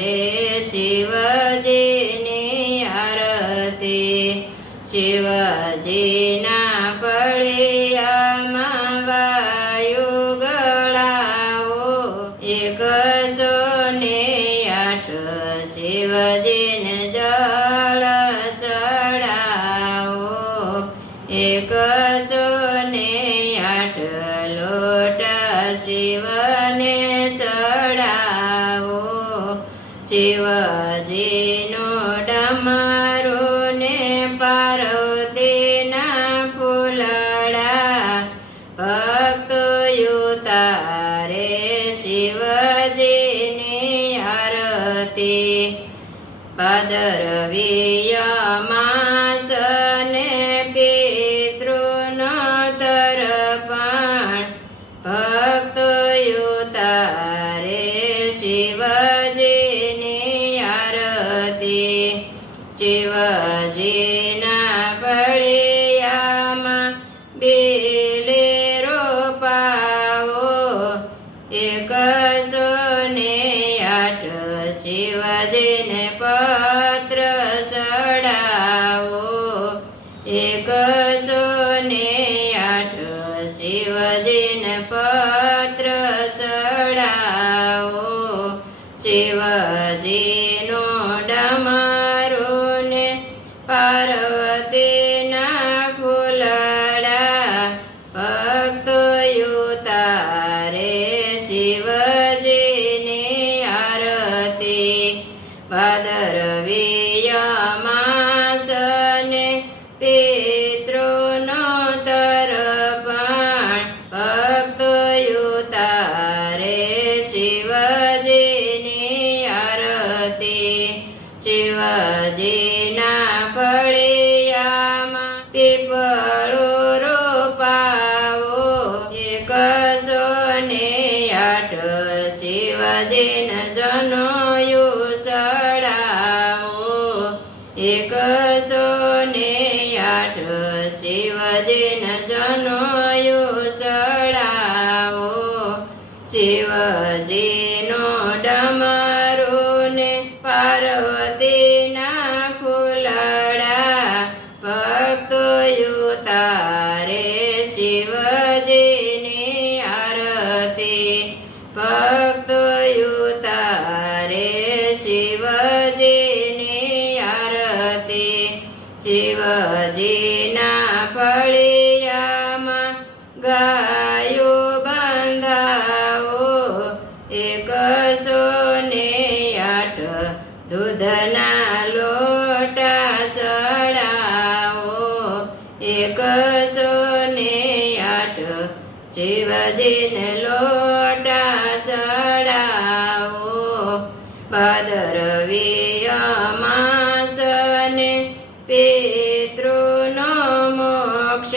રે શિવજીની આરતી શિવજીના ફળિયામાં વાયુ ગળાવો 108 શિવજીને જળ ચડાવો 108 લોટા શિવને ચડાવો શિવજીનો ડમરું ને પાર્વતીના ફૂલડા ભક્તો ઉતારે શિવજીની આરતી ભાદરવી અમાસ ને પિતૃનો તર્પણ ભક્તો ઉતારે શિવજીની આરતી શિવજીના ફળિયામાં બેલે રોપાવો 108 શિવજીને પત્ર ચડાવો 108 શિવજીને પત્ર ચડાવો શિવજીનો ડમરું ને પાર્વતીના ફૂલડા ભક્તો ઉતારે શિવજીની આરતી ભાદરવી અમાસ ને પિતૃનો તર્પણ ભક્તો ઉતારે શિવજીની આરતી શિવજીના ફળિયામાં પીપળો રોપાવો 108 શિવજીને જનોયું ચડાવો 108 શિવજીને જનોયું ચડાવો શિવજીનો ડમરું ને પાર્વતીના ફૂલડા ભક્તો ઉતારે શિવજીની આરતી ભક્તો ઉતારે શિવજીની આરતી શિવજીના ફળિયામાં ગાયો બંધાવો 108 દૂધના લોટા ચડાવો 108 શિવજીને લોટા ચડાવો ભાદરવી અમાસ ને પિતૃનો મોક્ષ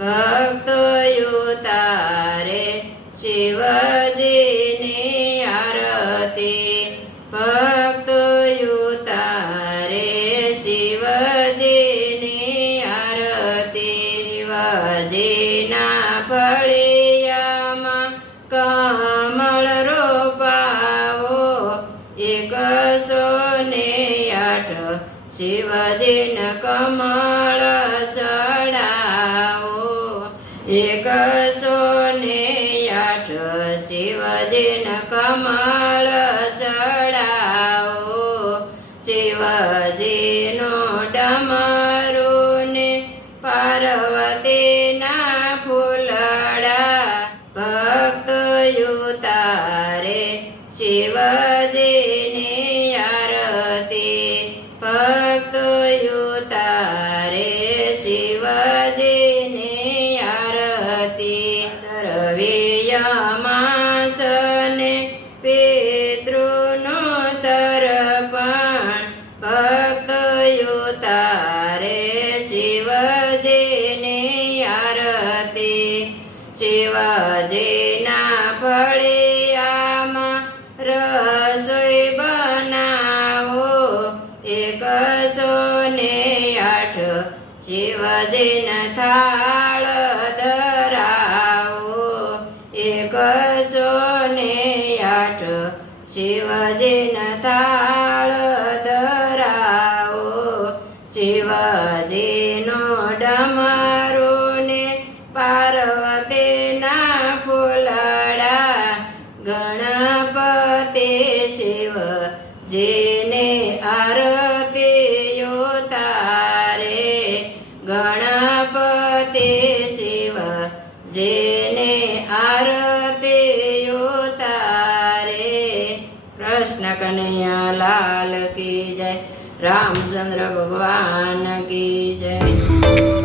ભક્તો ઉતારે શિવજીની આરતી ભક્તો ઉતારે શિવજીની આરતી શિવજીના ફળિયામાં કમળ રોપાવો 108 શિવજીને કમળ ચડાવો 108 શિવજીને કમળ ચડાવો શિવજીનો ડમરું ને પાર્વતીના ફૂલડા ભક્તો ઉતારે શિવજીની આરતી ભક્તો ઉતારે શિવજીની આરતી ભાદરવી અમાસ ને પિતૃનો તર્પણ ભક્તો ઉતારે શિવજીની આરતી શિવજીના ફળિયામાં રસોઈ બનાવો 108 શિવજીના થાળ ધરાવો 108 શિવજીના થાળ ધરાવો શિવજીનો ડમરો ને પાર્વતીના ફૂલડા ગણપતિ શિવજીને આરતીઓ તારે ગણપતિ શિવજીને આરતીઓ તારે કૃષ્ણ કનૈયા લાલ કી જય રામચંદ્ર ભગવાન કી જય